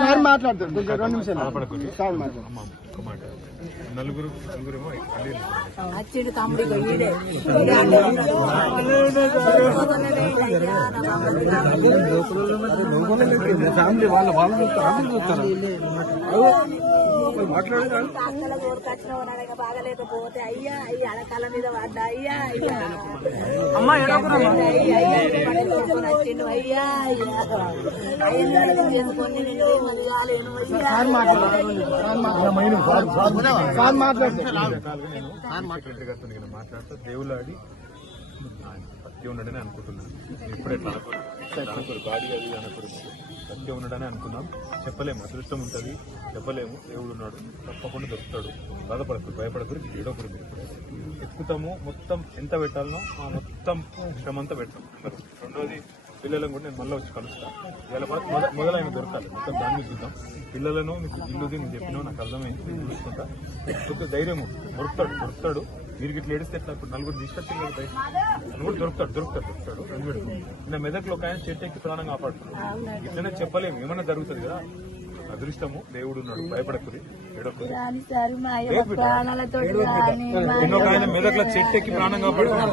Sir మాట్లాడతారు 2 నిమిషాలు. నలుగురేమో అచ్చిండు తమ్ముడి ఫ్యామిలీ వాళ్ళు చూస్తారు అక్కల కోరుకొచ్చిన బాగలేకపోతే అయ్యా అయ్యా అడకాల మీద పడ్డా అయ్యా అయ్యా వచ్చిండు అయ్యా అయ్యా చేసుకొని నేను మదిగాలేను మాట్లాడుతూ దేవులాడి సత్యం ఉండడని అనుకుంటున్నాను. ఎప్పుడు ఎట్లా అనుకోరు బాడీ అది అనుకోరు సత్యం ఉండడని అనుకున్నాం. చెప్పలేము, అదృష్టం ఉంటుంది, చెప్పలేము. దేవుడు ఉన్నాడు, తప్పకుండా దొరుకుతాడు. బాధపడకూడదు, భయపడకూడదు, ఏడవకూడదు. ఎక్కుతాము, మొత్తం ఎంత పెట్టాలనో ఆ మొత్తం శ్రమంతా పెడతాం. రెండోది పిల్లలను కూడా నేను మళ్ళీ వచ్చి కలుస్తాను. ఇవాళ మొదలైన దొరకాలి, మొత్తం దాన్ని చూద్దాం. పిల్లలను మీకు ఇల్లుది నేను చెప్పినావు, నాకు అర్థమైంది, నేను చూసుకుంటా. ధైర్యం దొరుకుతాడు. మీరు ఇట్లా ఏడిస్తే ఎట్లా? ఇప్పుడు నలుగురు తీసుకొచ్చి బయట అని కూడా దొరుకుతాడు. నిన్న మెదక్లో ఒక ఆయన చెట్టు ఎక్కి ప్రాణం కాపాడుతున్నాడు. ఇట్లనే చెప్పలేము, ఏమన్నా జరుగుతుంది కదా. అదృష్టము, దేవుడు ఉన్నాడు, భయపడకురి, ఏడొకరి. ఇంకొక ఆయన మెదక్లో చెట్టు ఎక్కి ప్రాణం కాపాడుతున్నాడు.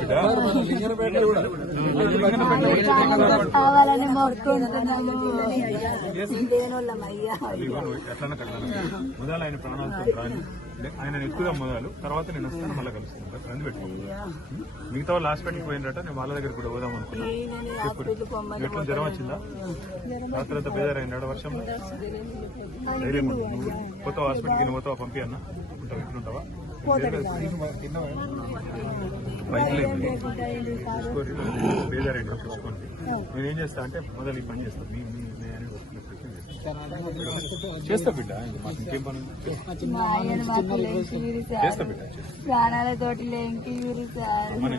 మొదలు ఆయన ప్రాణాలతో రాని, ఆయన ఎక్కువ మొదలు, తర్వాత నేను వస్తాను, మళ్ళీ కలుస్తాను. రంది పెట్టుకోండి. మిగతా వాళ్ళు హాస్పిటల్కి పోయినట్ట, నేను వాళ్ళ దగ్గర కూడా పోదాం అనుకున్నాను. ఎట్లా జ్వరం వచ్చిందా? రాత్రి బేదారైనాడు వర్షంలో. ధైర్యం పోతావా హాస్పిటల్కి? నువ్వు పోతావా? పంపి అన్న ఉంటావు, ఎట్లుంటావా? బైక్ లేదు, చూసుకోండి, బేదారైనా చూసుకోండి. నేను ఏం చేస్తా అంటే మొదలు ఈ పని చేస్తాను. చేస్తా బిడ్డ, మాకు ఇంకేం పని చేస్తా బిడ్డ. ప్రాణాలతోటి నేను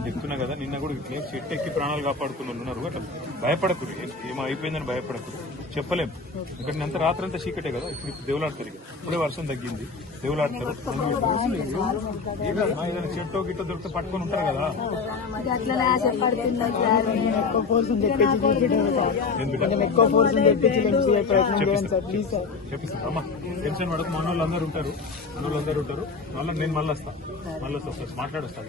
చెప్తున్నా కదా, నిన్న కూడా చెట్టు ఎక్కి ప్రాణాలు కాపాడుకున్న ఉన్నారు. అట్లా భయపడకూడదు, ఏమో అయిపోయిందని భయపడకూడదు. చెప్పలేము, ఇక్కడ అంత రాత్రి అంతా చీకటే కదా. ఇప్పుడు దేవులాడతారు, ఇప్పుడే వర్షం తగ్గింది, దేవులాడతారు. ఏదైనా చెట్టు గిట్ట దొరికితే పట్టుకొని ఉంటారు కదా. చెప్పిస్తా అమ్మా, టెన్షన్ పడకు. మన వాళ్ళు అందరూ ఉంటారు. మళ్ళీ నేను మళ్ళీ వస్తా, మాట్లాడొస్తాను.